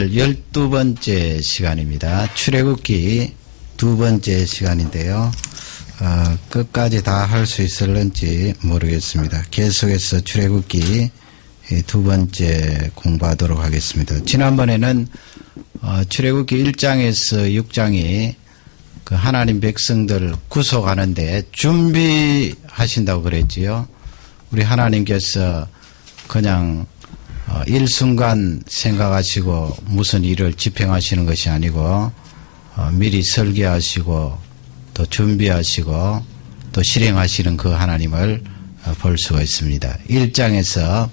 12번째 시간입니다. 출애굽기 2번째 시간인데요. 끝까지 다 할 수 있을런지 모르겠습니다. 계속해서 출애굽기 2번째 공부하도록 하겠습니다. 지난번에는 출애굽기 1장에서 6장이 그 하나님 백성들 구속하는데 준비하신다고 그랬지요. 우리 하나님께서 그냥 일순간 생각하시고 무슨 일을 집행하시는 것이 아니고 미리 설계하시고 또 준비하시고 또 실행하시는 그 하나님을 볼 수가 있습니다. 1장에서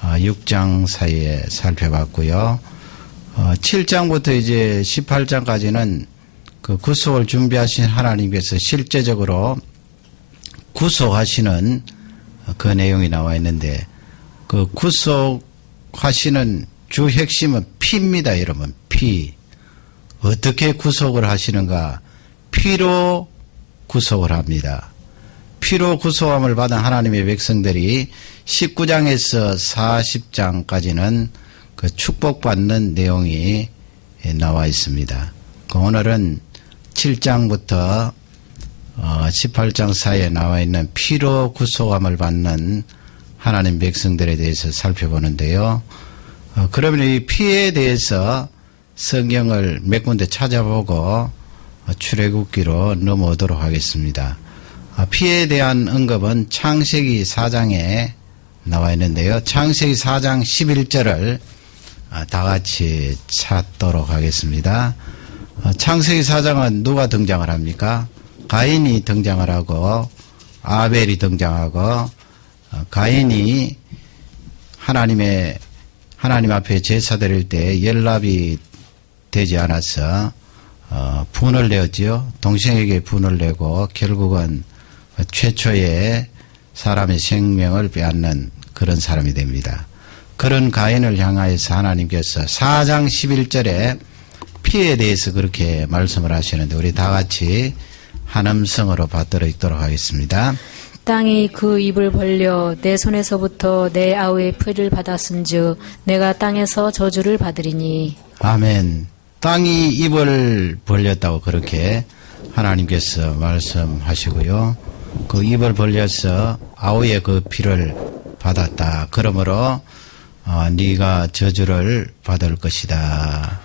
6장 사이에 살펴봤고요. 7장부터 이제 18장까지는 그 구속을 준비하신 하나님께서 실제적으로 구속하시는 그 내용이 나와 있는데 그 구속하시는 주 핵심은 피입니다, 여러분. 피. 어떻게 구속을 하시는가? 피로 구속을 합니다. 피로 구속함을 받은 하나님의 백성들이 19장에서 40장까지는 그 축복받는 내용이 나와 있습니다. 오늘은 7장부터 18장 사이에 나와 있는 피로 구속함을 받는 하나님 백성들에 대해서 살펴보는데요. 그러면 이 피에 대해서 성경을 몇 군데 찾아보고 출애굽기로 넘어오도록 하겠습니다. 피에 대한 언급은 창세기 4장에 나와 있는데요. 창세기 4장 11절을 다 같이 찾도록 하겠습니다. 창세기 4장은 누가 등장을 합니까? 가인이 등장을 하고 아벨이 등장하고 가인이 하나님 앞에 제사 드릴 때 연락이 되지 않아서 분을 내었지요. 동생에게 분을 내고 결국은 최초의 사람의 생명을 빼앗는 그런 사람이 됩니다. 그런 가인을 향하여서 하나님께서 4장 11절에 피에 대해서 그렇게 말씀을 하시는데 우리 다 같이 한 음성으로 받들어 읽도록 하겠습니다. 땅이 그 입을 벌려 내 손에서부터 내 아우의 피를 받았은즉 내가 땅에서 저주를 받으리니. 아멘. 땅이 입을 벌렸다고 그렇게 하나님께서 말씀하시고요. 그 입을 벌려서 아우의 그 피를 받았다. 그러므로 네가 저주를 받을 것이다.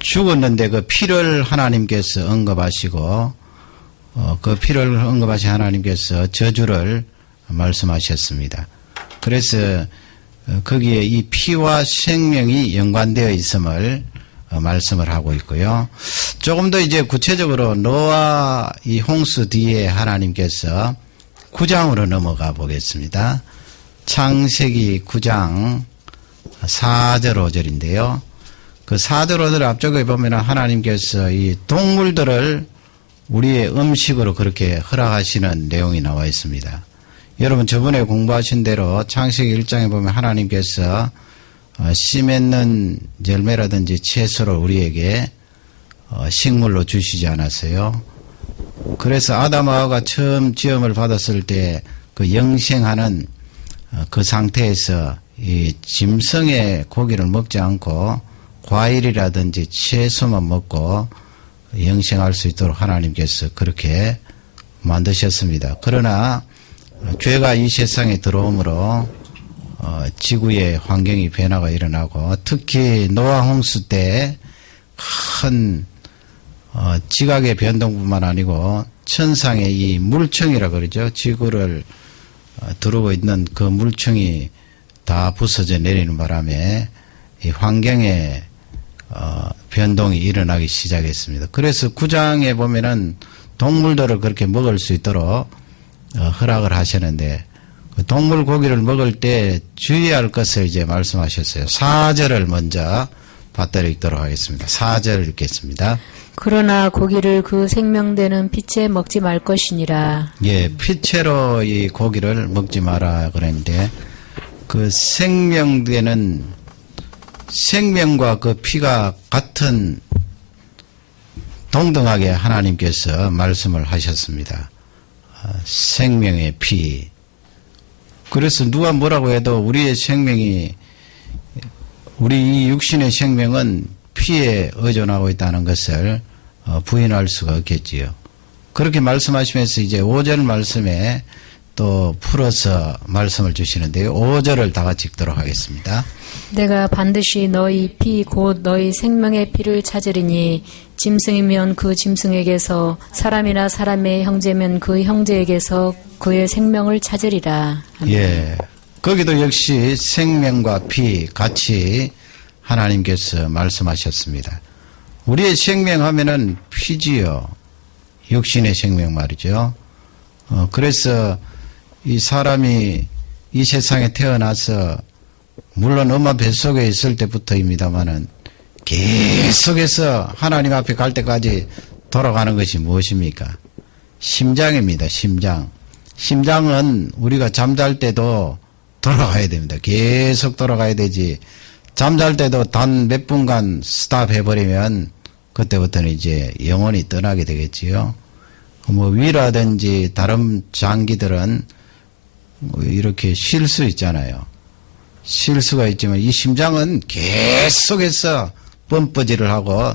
죽었는데 그 피를 하나님께서 언급하시고 그 피를 언급하신 하나님께서 저주를 말씀하셨습니다. 그래서 거기에 이 피와 생명이 연관되어 있음을 말씀을 하고 있고요. 조금 더 이제 구체적으로 노아 이 홍수 뒤에 하나님께서 9장으로 넘어가 보겠습니다. 창세기 9장 4절 5절인데요. 그 4절 5절 앞쪽에 보면 하나님께서 이 동물들을 우리의 음식으로 그렇게 허락하시는 내용이 나와 있습니다. 여러분 저번에 공부하신 대로 창세기 1장에 보면 하나님께서 씨 맺는 열매라든지 채소를 우리에게 식물로 주시지 않았어요. 그래서 아담하와가 처음 지음을 받았을 때 그 영생하는 그 상태에서 이 짐승의 고기를 먹지 않고 과일이라든지 채소만 먹고 영생할 수 있도록 하나님께서 그렇게 만드셨습니다. 그러나 죄가 이 세상에 들어오므로 지구의 환경이 변화가 일어나고 특히 노아 홍수 때 큰 지각의 변동뿐만 아니고 천상의 이 물청이라 그러죠. 지구를 두르고 있는 그 물청이 다 부서져 내리는 바람에 이 환경의 변동이 일어나기 시작했습니다. 그래서 9장에 보면은 동물들을 그렇게 먹을 수 있도록 허락을 하셨는데 그 동물 고기를 먹을 때 주의할 것을 이제 말씀하셨어요. 4절을 먼저 받들어 읽도록 하겠습니다. 4절 읽겠습니다. 그러나 고기를 그 생명되는 피채 먹지 말 것이니라. 예, 피채로 이 고기를 먹지 마라 그랬는데 그 생명되는 생명과 그 피가 같은 동등하게 하나님께서 말씀을 하셨습니다. 생명의 피. 그래서 누가 뭐라고 해도 우리의 생명이 우리 이 육신의 생명은 피에 의존하고 있다는 것을 부인할 수가 없겠지요. 그렇게 말씀하시면서 이제 5절 말씀에 또 풀어서 말씀을 주시는데요. 5절을 다 같이 읽도록 하겠습니다. 내가 반드시 너희 피 곧 너희 생명의 피를 찾으리니 짐승이면 그 짐승에게서 사람이나 사람의 형제면 그 형제에게서 그의 생명을 찾으리라. 예. 거기도 역시 생명과 피 같이 하나님께서 말씀하셨습니다. 우리의 생명하면은 피지요. 육신의 생명 말이죠. 그래서 이 사람이 이 세상에 태어나서 물론 엄마 뱃속에 있을 때부터입니다마는 계속해서 하나님 앞에 갈 때까지 돌아가는 것이 무엇입니까? 심장입니다. 심장. 심장은 우리가 잠잘 때도 돌아가야 됩니다. 계속 돌아가야 되지. 잠잘 때도 단 몇 분간 스탑해버리면 그때부터는 이제 영혼이 떠나게 되겠지요. 뭐 위라든지 다른 장기들은 이렇게 쉴 수 있잖아요. 쉴 수가 있지만 이 심장은 계속해서 펌프질을 하고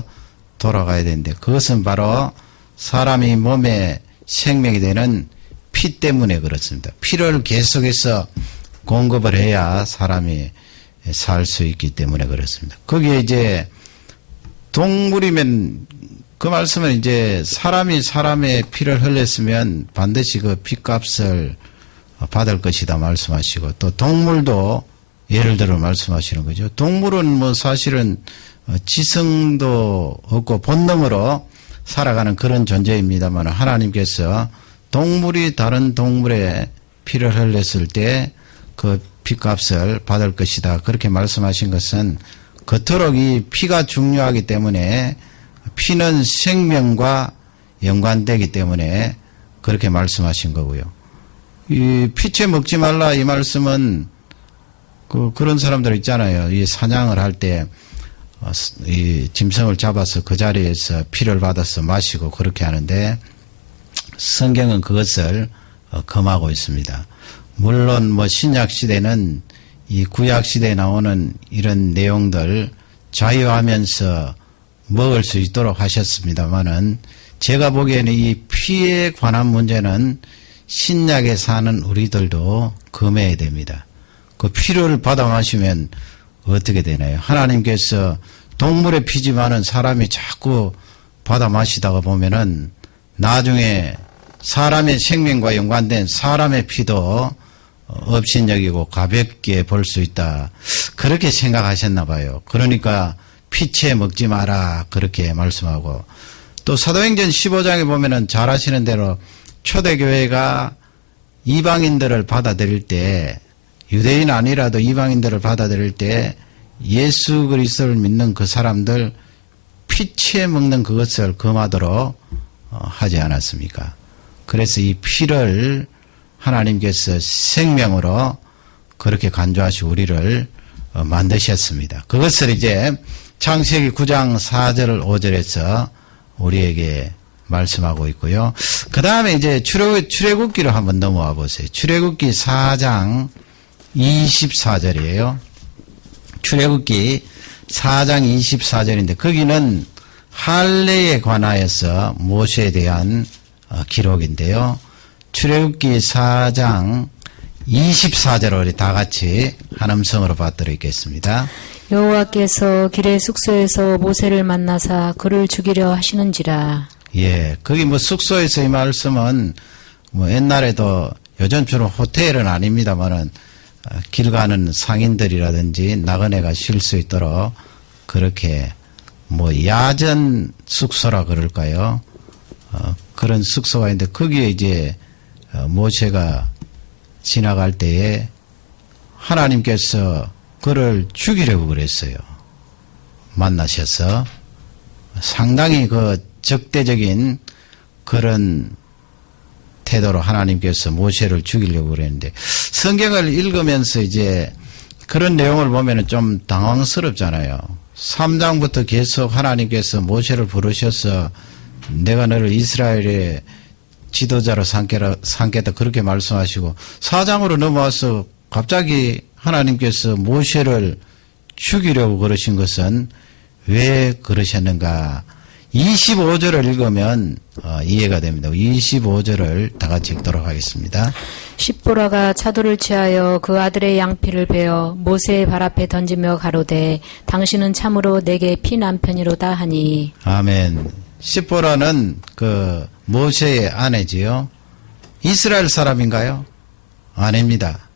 돌아가야 되는데 그것은 바로 사람이 몸에 생명이 되는 피 때문에 그렇습니다. 피를 계속해서 공급을 해야 사람이 살 수 있기 때문에 그렇습니다. 거기에 이제 동물이면 그 말씀은 이제 사람이 사람의 피를 흘렸으면 반드시 그 피값을 받을 것이다 말씀하시고 또 동물도 예를 들어 말씀하시는 거죠. 동물은 뭐 사실은 지성도 없고 본능으로 살아가는 그런 존재입니다만 하나님께서 동물이 다른 동물의 피를 흘렸을 때 그 피값을 받을 것이다. 그렇게 말씀하신 것은 그토록 이 피가 중요하기 때문에 피는 생명과 연관되기 때문에 그렇게 말씀하신 거고요. 이 피채 먹지 말라 이 말씀은 그런 사람들 있잖아요. 이 사냥을 할 때 이 짐승을 잡아서 그 자리에서 피를 받아서 마시고 그렇게 하는데 성경은 그것을 금하고 있습니다. 물론 뭐 신약 시대는 이 구약 시대에 나오는 이런 내용들 자유하면서 먹을 수 있도록 하셨습니다만은 제가 보기에는 이 피에 관한 문제는 신약에 사는 우리들도 금해야 됩니다. 그 피를 받아 마시면 어떻게 되나요? 하나님께서 동물의 피지만은 사람이 자꾸 받아 마시다가 보면은 나중에 사람의 생명과 연관된 사람의 피도 업신여기고 가볍게 볼 수 있다. 그렇게 생각하셨나 봐요. 그러니까 피채 먹지 마라. 그렇게 말씀하고 또 사도행전 15장에 보면은 잘 아시는 대로 초대교회가 이방인들을 받아들일 때 유대인 아니라도 이방인들을 받아들일 때 예수 그리스도를 믿는 그 사람들 피채 먹는 그것을 금하도록 하지 않았습니까? 그래서 이 피를 하나님께서 생명으로 그렇게 간주하시고 우리를 만드셨습니다. 그것을 이제 창세기 9장 4절 5절에서 우리에게 말씀하고 있고요. 그 다음에 이제 출애굽기로 한번 넘어와 보세요. 출애굽기 4장 24절이에요. 출애굽기 4장 24절인데 거기는 할례에 관하여서 모세에 대한 기록인데요. 출애굽기 4장 24절을 우리 다 같이 한 음성으로 받들어 있겠습니다. 여호와께서 길의 숙소에서 모세를 만나사 그를 죽이려 하시는지라. 예, 거기 뭐 숙소에서 이 말씀은 뭐 옛날에도 요즘처럼 호텔은 아닙니다만은 길 가는 상인들이라든지 나그네가 쉴 수 있도록 그렇게 뭐 야전 숙소라 그럴까요? 그런 숙소가 있는데 거기에 이제 모세가 지나갈 때에 하나님께서 그를 죽이려고 그랬어요. 만나셔서 상당히 그 적대적인 그런 태도로 하나님께서 모세를 죽이려고 그랬는데 성경을 읽으면서 이제 그런 내용을 보면은 좀 당황스럽잖아요. 3장부터 계속 하나님께서 모세를 부르셔서 내가 너를 이스라엘의 지도자로 삼겠다 그렇게 말씀하시고 4장으로 넘어와서 갑자기 하나님께서 모세를 죽이려고 그러신 것은 왜 그러셨는가? 25절을 읽으면 이해가 됩니다. 25절을 다 같이 읽도록 하겠습니다. 십보라가 차도를 취하여 그 아들의 양피를 베어 모세의 발 앞에 던지며 가로되 당신은 참으로 내게 피 남편이로다 하니. 아멘. 십보라는 그 모세의 아내지요. 이스라엘 사람인가요? 아닙니다.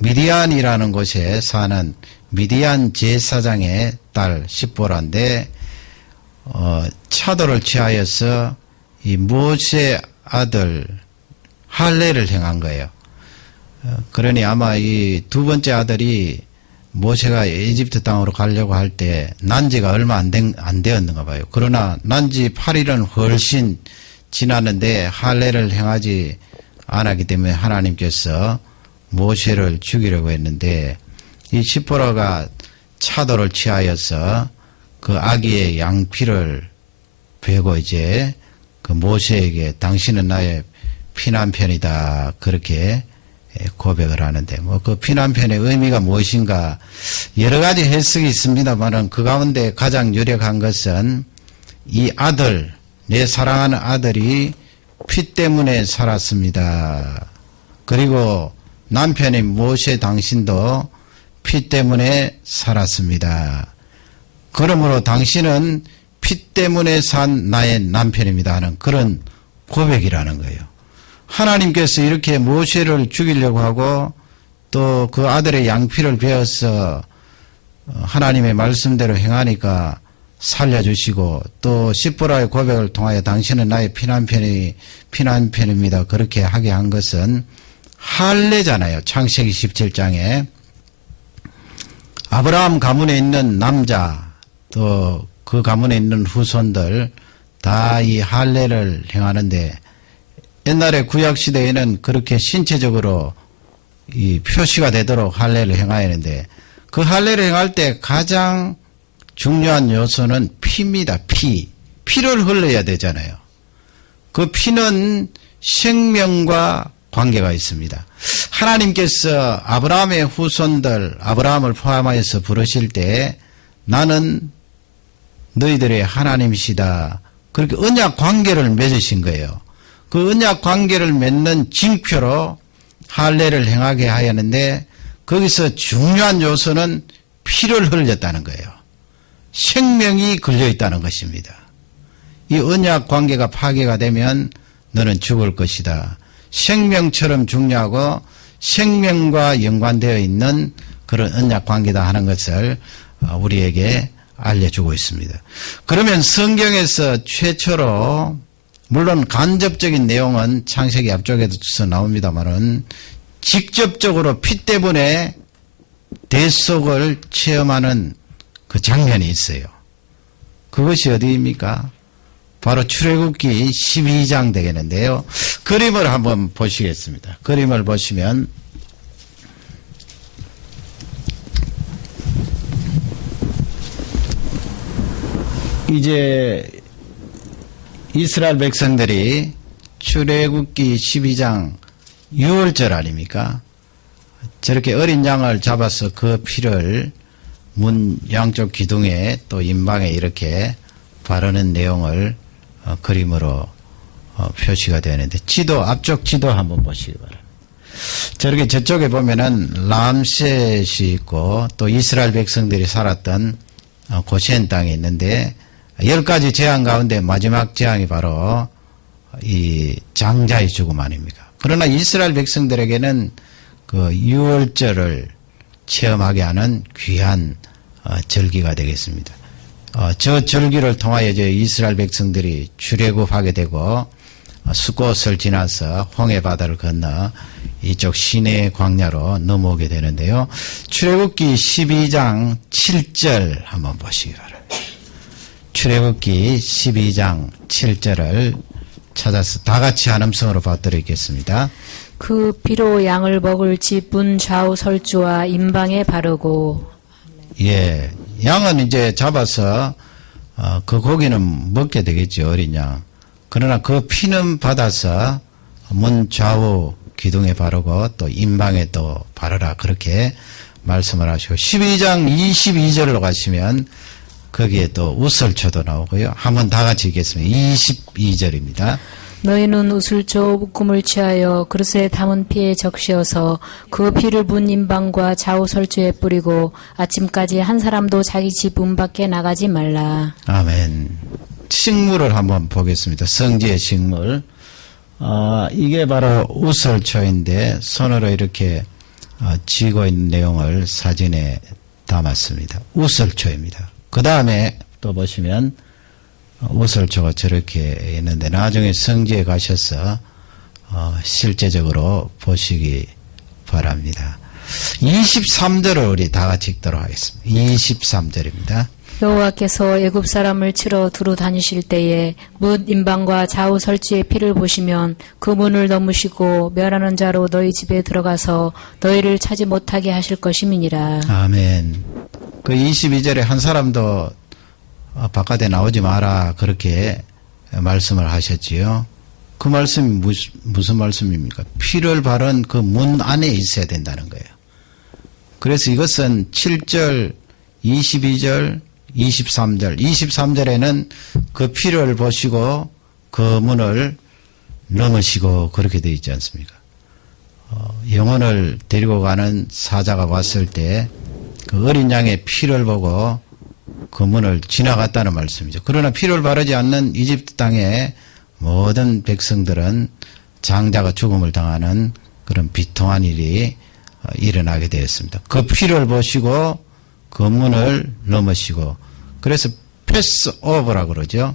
미디안이라는 곳에 사는 미디안 제사장의 딸 십보라인데 차도를 취하여서 이 모세 아들 할례를 행한 거예요. 그러니 아마 이 두 번째 아들이 모세가 이집트 땅으로 가려고 할 때 난지가 얼마 안 되었는가 봐요. 그러나 난지 8일은 훨씬 지났는데 할례를 행하지 않았기 때문에 하나님께서 모세를 죽이려고 했는데 이 십보라가 차도를 취하여서 그 아기의 양피를 베고 이제 그 모세에게 당신은 나의 피남편이다 그렇게 고백을 하는데 뭐 그 피남편의 의미가 무엇인가 여러 가지 해석이 있습니다만은 그 가운데 가장 유력한 것은 이 아들 내 사랑하는 아들이 피 때문에 살았습니다. 그리고 남편인 모세 당신도 피 때문에 살았습니다. 그러므로 당신은 피 때문에 산 나의 남편입니다 하는 그런 고백이라는 거예요. 하나님께서 이렇게 모세를 죽이려고 하고 또 그 아들의 양피를 베어서 하나님의 말씀대로 행하니까 살려주시고 또 십보라의 고백을 통하여 당신은 나의 피난편입니다. 그렇게 하게 한 것은 할례잖아요. 창세기 17장에 아브라함 가문에 있는 남자 또 그 가문에 있는 후손들 다 이 할례를 행하는데 옛날에 구약시대에는 그렇게 신체적으로 이 표시가 되도록 할례를 행해야 하는데 그 할례를 행할 때 가장 중요한 요소는 피입니다. 피를 흘려야 되잖아요. 그 피는 생명과 관계가 있습니다. 하나님께서 아브라함의 후손들 아브라함을 포함하여서 부르실 때 나는 너희들의 하나님이시다. 그렇게 언약 관계를 맺으신 거예요. 그 언약 관계를 맺는 징표로 할례를 행하게 하였는데 거기서 중요한 요소는 피를 흘렸다는 거예요. 생명이 걸려있다는 것입니다. 이 언약 관계가 파괴가 되면 너는 죽을 것이다. 생명처럼 중요하고 생명과 연관되어 있는 그런 언약 관계다 하는 것을 우리에게 알려주고 있습니다. 그러면 성경에서 최초로 물론 간접적인 내용은 창세기 앞쪽에도 나옵니다만은 직접적으로 피 때문에 대속을 체험하는 그 장면이 있어요. 그것이 어디입니까? 바로 출애굽기 12장 되겠는데요. 그림을 한번 보시겠습니다. 그림을 보시면 이제 이스라엘 백성들이 출애굽기 12장 6월절 아닙니까? 저렇게 어린 양을 잡아서 그 피를 문 양쪽 기둥에 또 임방에 이렇게 바르는 내용을 그림으로 표시가 되는데 지도 앞쪽 지도 한번 보시기 바랍니다. 저렇게 저쪽에 보면은 람셋이 있고 또 이스라엘 백성들이 살았던 고센 땅이 있는데 10가지 재앙 가운데 마지막 재앙이 바로 이 장자의 죽음 아닙니까? 그러나 이스라엘 백성들에게는 그 6월절을 체험하게 하는 귀한 절기가 되겠습니다. 저 절기를 통하여 이제 이스라엘 백성들이 출애굽하게 되고 숫꽃을 지나서 홍해 바다를 건너 이쪽 시내 광야로 넘어오게 되는데요. 출애굽기 12장 7절 한번 보시기 바랍니다. 출애굽기 12장 7절을 찾아서 다 같이 한 음성으로 받들어있겠습니다. 그 피로 양을 먹을 집 문 좌우 설주와 임방에 바르고. 예, 양은 이제 잡아서 그 고기는 먹게 되겠죠, 어린 양. 그러나 그 피는 받아서 문 좌우 기둥에 바르고 또 임방에 또 바르라 그렇게 말씀을 하시고 12장 22절로 가시면 거기에 또 우설초도 나오고요. 한번 다 같이 읽겠습니다. 22절입니다. 너희는 우슬조 묶음을 취하여 그릇에 담은 피에 적시어서 그 피를 분 임방과 좌우설주에 뿌리고 아침까지 한 사람도 자기 집 문 밖에 나가지 말라. 아멘. 식물을 한번 보겠습니다. 성지의 식물. 이게 바로 우설초인데 손으로 이렇게 쥐고 있는 내용을 사진에 담았습니다. 우설초입니다. 그 다음에 또 보시면 우설초가 저렇게 있는데 나중에 성지에 가셔서 실제적으로 보시기 바랍니다. 23절을 우리 다 같이 읽도록 하겠습니다. 23절입니다. 여호와께서 애굽 사람을 치러 두루 다니실 때에 뭇 임방과 좌우 설치의 피를 보시면 그 문을 넘으시고 멸하는 자로 너희 집에 들어가서 너희를 차지 못하게 하실 것임이니라. 아멘. 그 22절에 한 사람도 바깥에 나오지 마라 그렇게 말씀을 하셨지요. 그 말씀이 무슨 말씀입니까? 피를 바른 그 문 안에 있어야 된다는 거예요. 그래서 이것은 7절, 22절, 23절, 23절에는 그 피를 보시고 그 문을 넘으시고 그렇게 되어 있지 않습니까? 영혼을 데리고 가는 사자가 왔을 때 그 어린 양의 피를 보고 그 문을 지나갔다는 말씀이죠. 그러나 피를 바르지 않는 이집트 땅의 모든 백성들은 장자가 죽음을 당하는 그런 비통한 일이 일어나게 되었습니다. 그 피를 보시고 그 문을 넘으시고 그래서 패스 오버라고 그러죠.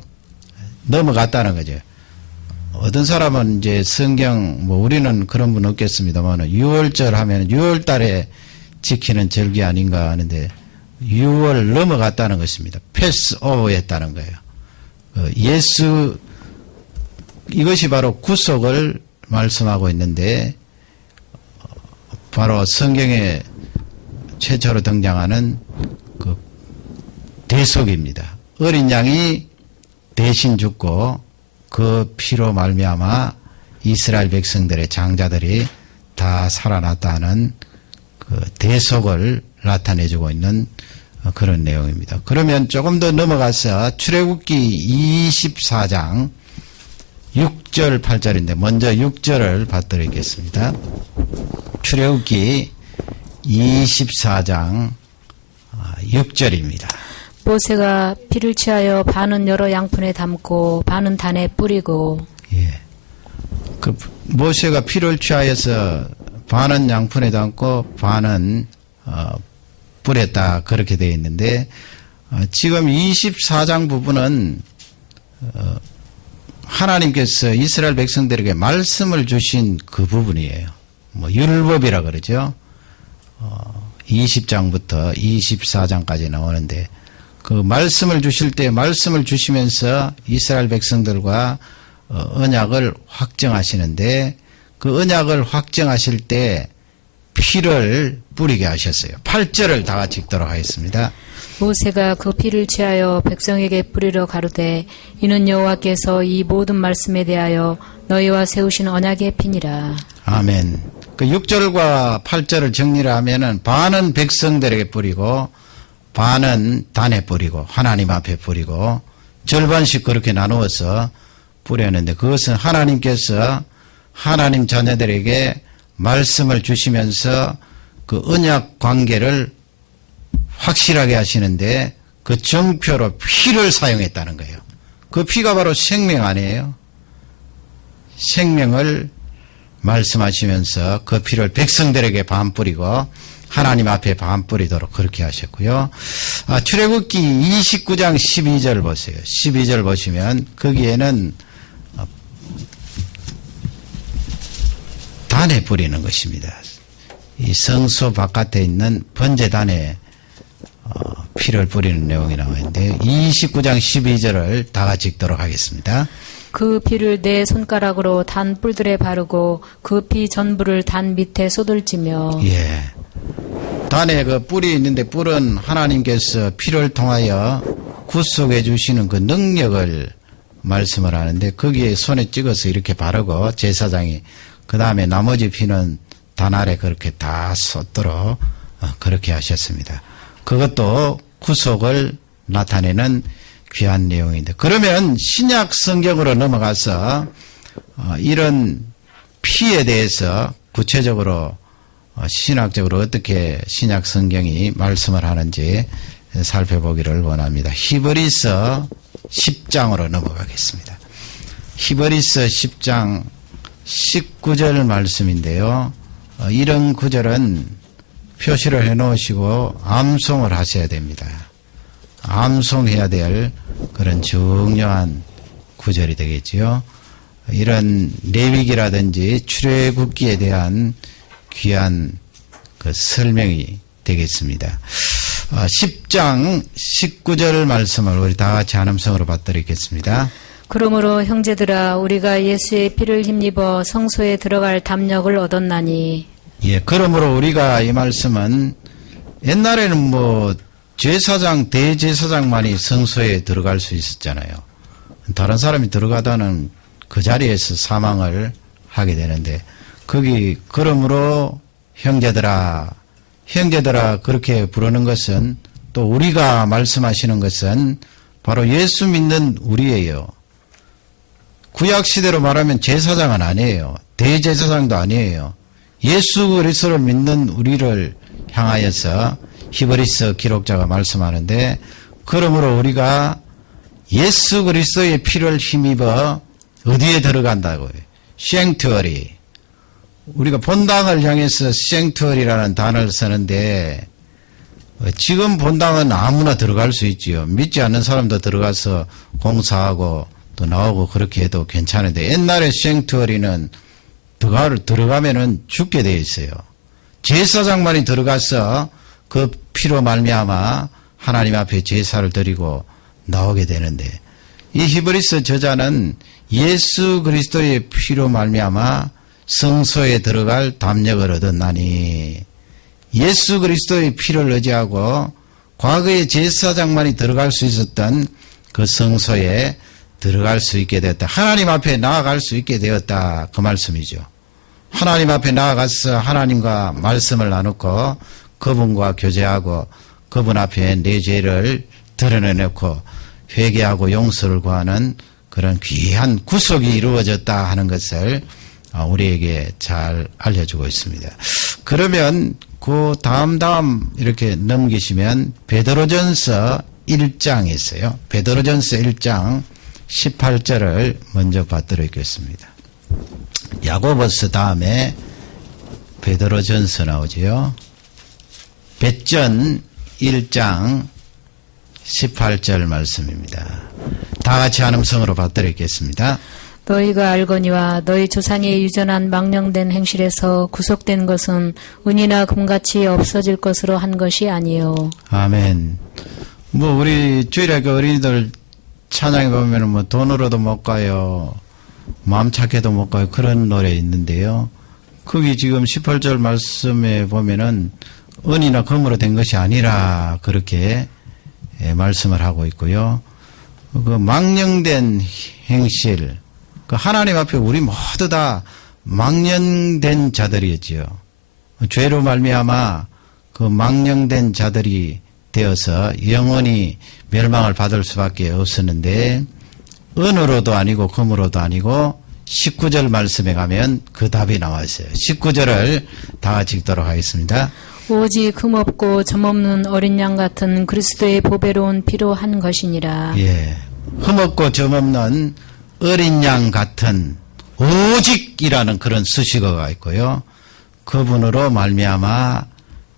넘어갔다는 거죠. 어떤 사람은 이제 성경 우리는 그런 분 없겠습니다만 6월절 하면 6월 달에 지키는 절기 아닌가 하는데 6월 넘어갔다는 것입니다. 패스 오버했다는 거예요. 예수 이것이 바로 구속을 말씀하고 있는데 바로 성경에 최초로 등장하는 그 대속입니다. 어린 양이 대신 죽고 그 피로 말미암아 이스라엘 백성들의 장자들이 다 살아났다는 그 대속을 나타내주고 있는 그런 내용입니다. 그러면 조금 더 넘어가서 출애굽기 24장 6절 8절인데 먼저 6절을 받드리겠습니다. 출애굽기 24장 6절입니다. 모세가 피를 취하여 반은 여러 양푼에 담고 반은 단에 뿌리고. 예. 그 모세가 피를 취하여서 반은 양푼에 담고 반은 뿌렸다 그렇게 되어 있는데 지금 24장 부분은 하나님께서 이스라엘 백성들에게 말씀을 주신 그 부분이에요. 율법이라 그러죠. 20장부터 24장까지 나오는데 그 말씀을 주실 때 말씀을 주시면서 이스라엘 백성들과 언약을 확정하시는데 그 언약을 확정하실 때 피를 뿌리게 하셨어요. 8절을 다 같이 읽도록 하겠습니다. 모세가 그 피를 취하여 백성에게 뿌리러 가로되 이는 여호와께서 이 모든 말씀에 대하여 너희와 세우신 언약의 피니라. 아멘. 그 6절과 8절을 정리를 하면은 반은 백성들에게 뿌리고 반은 단에 뿌리고 하나님 앞에 뿌리고 절반씩 그렇게 나누어서 뿌렸는데 그것은 하나님께서 하나님 자녀들에게 말씀을 주시면서 그 언약 관계를 확실하게 하시는데 그 정표로 피를 사용했다는 거예요. 그 피가 바로 생명 아니에요. 생명을 말씀하시면서 그 피를 백성들에게 반 뿌리고 하나님 앞에 반 뿌리도록 그렇게 하셨고요. 출애굽기 29장 12절 보세요. 12절 보시면 거기에는 단에 뿌리는 것입니다. 이 성소 바깥에 있는 번제단에 피를 뿌리는 내용이 나오는데 29장 12절을 다 같이 읽도록 하겠습니다. 그 피를 내 손가락으로 단 뿔들에 바르고 그 피 전부를 단 밑에 쏟을지며. 예. 단에 그 뿔이 있는데 뿔은 하나님께서 피를 통하여 구속해 주시는 그 능력을 말씀을 하는데 거기에 손에 찍어서 이렇게 바르고 제사장이 그 다음에 나머지 피는 단 아래 그렇게 다 쏟도록 그렇게 하셨습니다. 그것도 구속을 나타내는 귀한 내용인데, 그러면 신약 성경으로 넘어가서 이런 피에 대해서 구체적으로 신학적으로 어떻게 신약 성경이 말씀을 하는지 살펴보기를 원합니다. 히브리서 10장으로 넘어가겠습니다. 히브리서 10장 19절 말씀인데요. 이런 구절은 표시를 해놓으시고 암송을 하셔야 됩니다. 암송해야 될 그런 중요한 구절이 되겠지요. 이런 레위기라든지 출애굽기에 대한 귀한 그 설명이 되겠습니다. 10장 19절 말씀을 우리 다 같이 한음성으로 받들겠습니다. 그러므로 형제들아 우리가 예수의 피를 힘입어 성소에 들어갈 담력을 얻었나니. 예, 그러므로 우리가 이 말씀은 옛날에는 뭐 제사장, 대제사장만이 성소에 들어갈 수 있었잖아요. 다른 사람이 들어가다는 그 자리에서 사망을 하게 되는데, 거기 그러므로 형제들아 그렇게 부르는 것은, 또 우리가 말씀하시는 것은 바로 예수 믿는 우리예요. 구약시대로 말하면 제사장은 아니에요. 대제사장도 아니에요. 예수 그리스도를 믿는 우리를 향하여서 히브리서 기록자가 말씀하는데, 그러므로 우리가 예수 그리스도의 피를 힘입어 어디에 들어간다고요? 생투어리. 우리가 본당을 향해서 생투어리라는 단어를 쓰는데, 지금 본당은 아무나 들어갈 수 있지요. 믿지 않는 사람도 들어가서 공사하고 또 나오고 그렇게 해도 괜찮은데, 옛날에 생투어리는 들어가면은 죽게 되어 있어요. 제사장만이 들어가서 그 피로 말미암아 하나님 앞에 제사를 드리고 나오게 되는데, 이 히브리서 저자는 예수 그리스도의 피로 말미암아 성소에 들어갈 담력을 얻었나니, 예수 그리스도의 피를 의지하고 과거에 제사장만이 들어갈 수 있었던 그 성소에 들어갈 수 있게 되었다. 하나님 앞에 나아갈 수 있게 되었다. 그 말씀이죠. 하나님 앞에 나아가서 하나님과 말씀을 나누고 그분과 교제하고 그분 앞에 내 죄를 드러내놓고 회개하고 용서를 구하는 그런 귀한 구속이 이루어졌다 하는 것을 우리에게 잘 알려주고 있습니다. 그러면 그 다음 이렇게 넘기시면 베드로전서 1장 있어요. 베드로전서 1장 18절을 먼저 받들어 있겠습니다. 야고보서 다음에 베드로전서 나오지요.別전 1장 18절 말씀입니다. 다 같이 한음성으로 받들겠습니다. 너희가 알거니와 너희 조상의 유전한 망령된 행실에서 구속된 것은 은이나 금같이 없어질 것으로 한 것이 아니요. 아멘. 뭐 우리 주일학교 어린이들 찬양에 보면은 뭐 돈으로도 못 가요, 마음 착해도 못 가요, 그런 노래 있는데요. 거기 지금 18절 말씀에 보면은 은이나 금으로 된 것이 아니라 그렇게 말씀을 하고 있고요. 그 망령된 행실, 그 하나님 앞에 우리 모두 다 망령된 자들이었지요. 죄로 말미암아 그 망령된 자들이 되어서 영원히 멸망을 받을 수밖에 없었는데, 은으로도 아니고 금으로도 아니고 19절 말씀에 가면 그 답이 나와 있어요. 19절을 다 같이 읽도록 하겠습니다. 오직 흠없고 점없는 어린 양 같은 그리스도의 보배로운 피로 한 것이니라. 예, 흠없고 점없는 어린 양 같은, 오직이라는 그런 수식어가 있고요. 그분으로 말미암아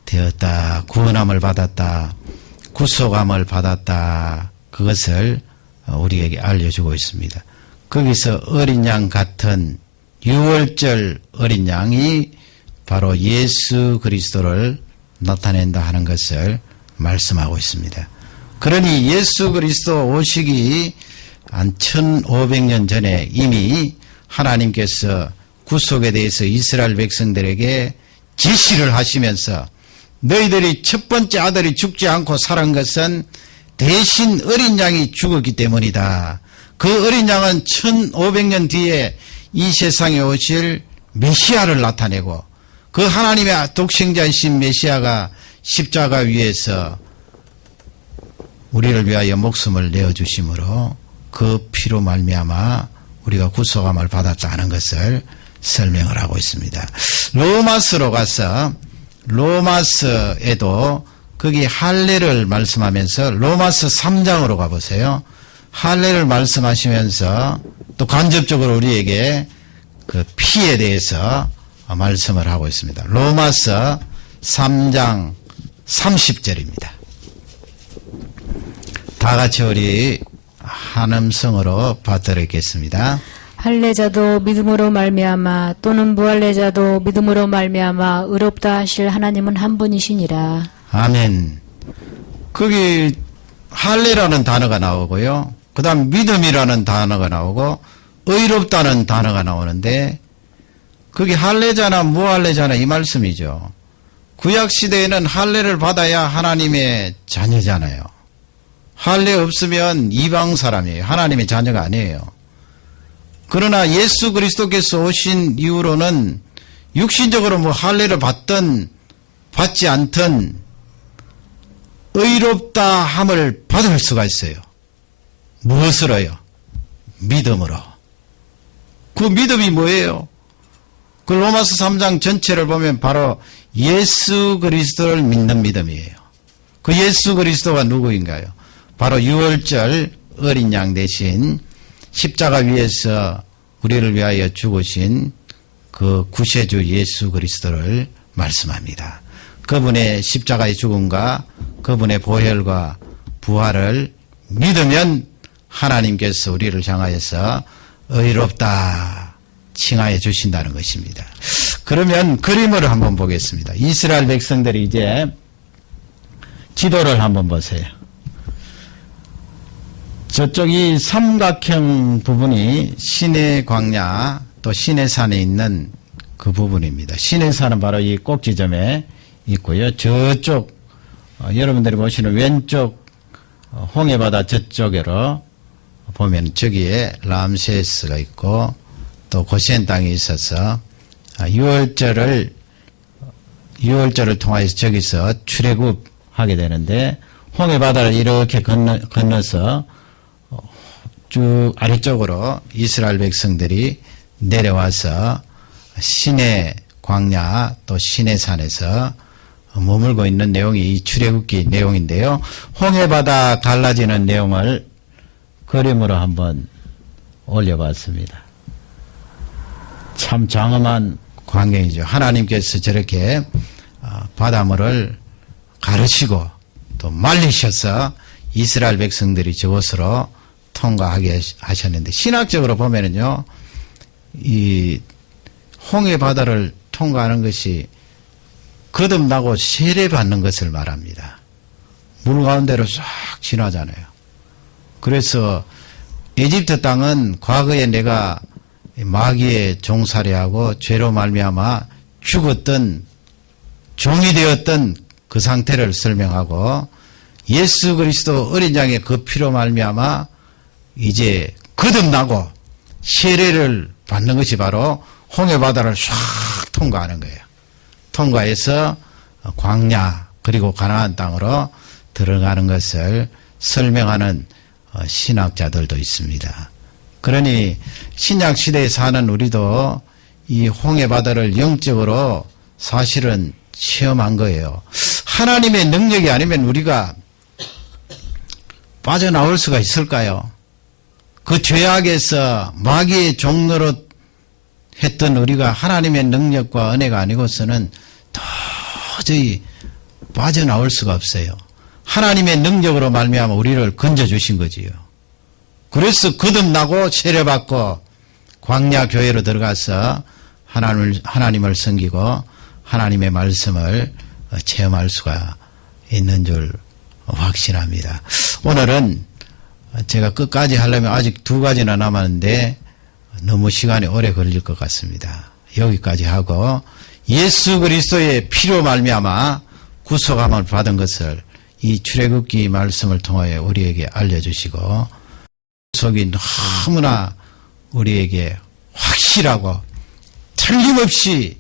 되었다, 구원함을 받았다, 구속함을 받았다, 그것을 우리에게 알려주고 있습니다. 거기서 어린 양 같은, 6월절 어린 양이 바로 예수 그리스도를 나타낸다 하는 것을 말씀하고 있습니다. 그러니 예수 그리스도 오시기 한 1500년 전에 이미 하나님께서 구속에 대해서 이스라엘 백성들에게 지시를 하시면서, 너희들이 첫 번째 아들이 죽지 않고 살은 것은 대신 어린 양이 죽었기 때문이다. 그 어린 양은 1500년 뒤에 이 세상에 오실 메시아를 나타내고, 그 하나님의 독생자이신 메시아가 십자가 위에서 우리를 위하여 목숨을 내어주심으로 그 피로 말미암아 우리가 구속함을 받았다는 것을 설명을 하고 있습니다. 로마서로 가서 로마서에도 거기 할례를 말씀하면서 로마서 3장으로 가보세요. 할례를 말씀하시면서 또 간접적으로 우리에게 그 피에 대해서 말씀을 하고 있습니다. 로마서 3장 30절입니다. 다 같이 우리 한음성으로 받들겠습니다. 할례자도 믿음으로 말미암아 또는 무할례자도 믿음으로 말미암아 의롭다 하실 하나님은 한 분이시니라. 아멘. 거기 할례라는 단어가 나오고요. 그 다음 믿음이라는 단어가 나오고 의롭다는 단어가 나오는데 거기 할례자나 무할례자나 이 말씀이죠. 구약시대에는 할례를 받아야 하나님의 자녀잖아요. 할례 없으면 이방 사람이에요. 하나님의 자녀가 아니에요. 그러나 예수 그리스도께서 오신 이후로는 육신적으로 뭐 할례를 받든 받지 않든 의롭다 함을 받을 수가 있어요. 무엇으로요? 믿음으로. 그 믿음이 뭐예요? 그 로마서 3장 전체를 보면 바로 예수 그리스도를 믿는 믿음이에요. 그 예수 그리스도가 누구인가요? 바로 유월절 어린 양 대신 십자가 위에서 우리를 위하여 죽으신 그 구세주 예수 그리스도를 말씀합니다. 그분의 십자가의 죽음과 그분의 보혈과 부활을 믿으면 하나님께서 우리를 향하여서 의롭다 칭하여 주신다는 것입니다. 그러면 그림을 한번 보겠습니다. 이스라엘 백성들이 이제 지도를 한번 보세요. 저쪽이 삼각형 부분이 시내 광야 또 시내산에 있는 그 부분입니다. 시내산은 바로 이 꼭지점에 있고요. 저쪽 여러분들이 보시는 왼쪽 홍해바다 저쪽으로 보면 저기에 람세스가 있고 또 고센 땅이 있어서 유월절을 통하여서 저기서 출애굽하게 되는데 홍해바다를 이렇게 건너서 쭉 아래쪽으로 이스라엘 백성들이 내려와서 시내 광야 또 시내산에서 머물고 있는 내용이 이 출애굽기 내용인데요. 홍해바다 갈라지는 내용을 그림으로 한번 올려봤습니다. 참 장엄한 광경이죠. 하나님께서 저렇게 바닷물을 가르치고 또 말리셔서 이스라엘 백성들이 저곳으로 통과하게 하셨는데 신학적으로 보면은요, 이 홍해 바다를 통과하는 것이 거듭나고 세례받는 것을 말합니다. 물 가운데로 싹 지나잖아요. 그래서 에집트 땅은 과거에 내가 마귀의 종살이하고 죄로 말미암아 죽었던 종이 되었던 그 상태를 설명하고 예수 그리스도 어린 양의 그 피로 말미암아 이제 거듭나고 세례를 받는 것이 바로 홍해 바다를 쫙 통과하는 거예요. 통과해서 광야 그리고 가나안 땅으로 들어가는 것을 설명하는 신학자들도 있습니다. 그러니 신약 시대에 사는 우리도 이 홍해 바다를 영적으로 사실은 체험한 거예요. 하나님의 능력이 아니면 우리가 빠져나올 수가 있을까요? 그 죄악에서 마귀의 종로로 했던 우리가 하나님의 능력과 은혜가 아니고서는 도저히 빠져나올 수가 없어요. 하나님의 능력으로 말미암아 우리를 건져주신 거지요. 그래서 거듭나고 세례받고 광야 교회로 들어가서 하나님을 섬기고 하나님의 말씀을 체험할 수가 있는 줄 확신합니다. 오늘은 제가 끝까지 하려면 아직 2가지나 남았는데 너무 시간이 오래 걸릴 것 같습니다. 여기까지 하고 예수 그리스도의 피로 말미암아 구속함을 받은 것을 이 출애굽기 말씀을 통하여 우리에게 알려주시고 구속이 너무나 우리에게 확실하고 틀림없이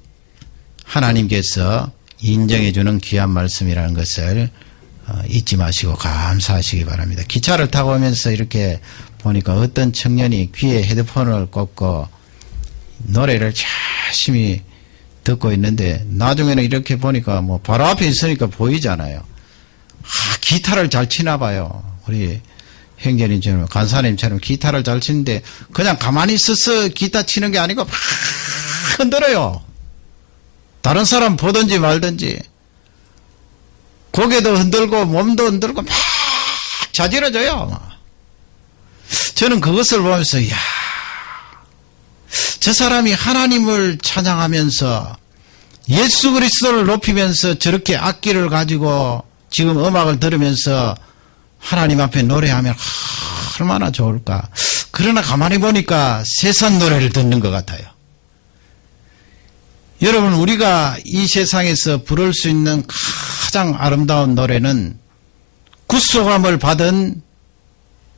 하나님께서 인정해주는 귀한 말씀이라는 것을 잊지 마시고 감사하시기 바랍니다. 기차를 타고 오면서 이렇게 보니까 어떤 청년이 귀에 헤드폰을 꽂고 노래를 열심히 듣고 있는데 나중에는 이렇게 보니까 뭐 바로 앞에 있으니까 보이잖아요. 기타를 잘 치나 봐요. 우리 형제님처럼 간사님처럼 기타를 잘 치는데 그냥 가만히 있어서 기타 치는 게 아니고 막 흔들어요. 다른 사람 보든지 말든지 고개도 흔들고 몸도 흔들고 막 자지러져요. 저는 그것을 보면서 이야, 저 사람이 하나님을 찬양하면서 예수 그리스도를 높이면서 저렇게 악기를 가지고 지금 음악을 들으면서 하나님 앞에 노래하면 얼마나 좋을까. 그러나 가만히 보니까 세상 노래를 듣는 것 같아요. 여러분, 우리가 이 세상에서 부를 수 있는 가장 아름다운 노래는 구속함을 받은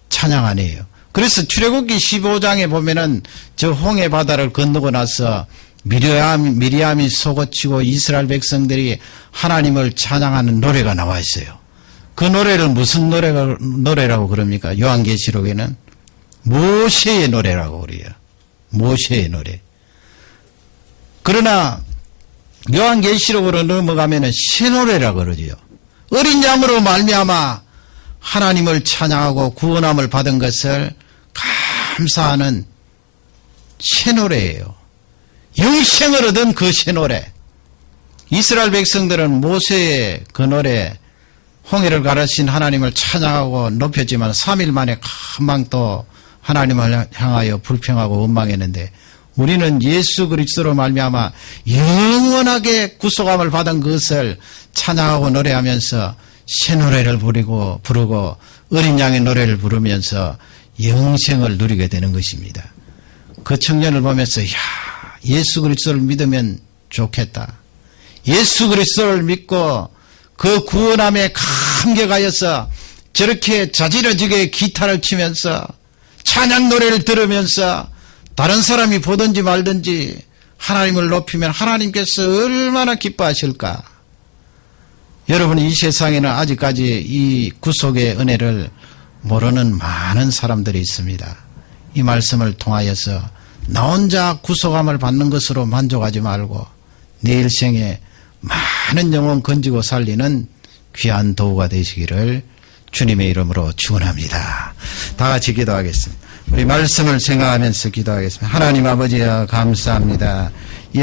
찬양 아니에요. 그래서 출애굽기 15장에 보면은 저 홍해 바다를 건너고 나서 미리암이 속어치고 이스라엘 백성들이 하나님을 찬양하는 노래가 나와 있어요. 그 노래를 무슨 노래라고 그럽니까? 요한계시록에는 모세의 노래라고 그래요. 모세의 노래. 그러나 요한계시록으로 넘어가면은 새 노래라고 그러지요. 어린 양으로 말미암아 하나님을 찬양하고 구원함을 받은 것을 감사하는 새 노래예요. 영생을 얻은 그 새 노래. 이스라엘 백성들은 모세의 그 노래, 홍해를 가르신 하나님을 찬양하고 높였지만 3일 만에 금방 또 하나님을 향하여 불평하고 원망했는데 우리는 예수 그리스도로 말미암아 영원하게 구속함을 받은 것을 찬양하고 노래하면서 새 노래를 부르고 어린 양의 노래를 부르면서 영생을 누리게 되는 것입니다. 그 청년을 보면서 야, 예수 그리스도를 믿으면 좋겠다. 예수 그리스도를 믿고 그 구원함에 감격하여서 저렇게 자지러지게 기타를 치면서 찬양 노래를 들으면서 다른 사람이 보든지 말든지 하나님을 높이면 하나님께서 얼마나 기뻐하실까. 여러분, 이 세상에는 아직까지 이 구속의 은혜를 모르는 많은 사람들이 있습니다. 이 말씀을 통하여서 나 혼자 구속함을 받는 것으로 만족하지 말고 내 일생에 많은 영혼 건지고 살리는 귀한 도구가 되시기를 주님의 이름으로 축원합니다. 다 같이 기도하겠습니다. 우리 말씀을 생각하면서 기도하겠습니다. 하나님 아버지여 감사합니다. 이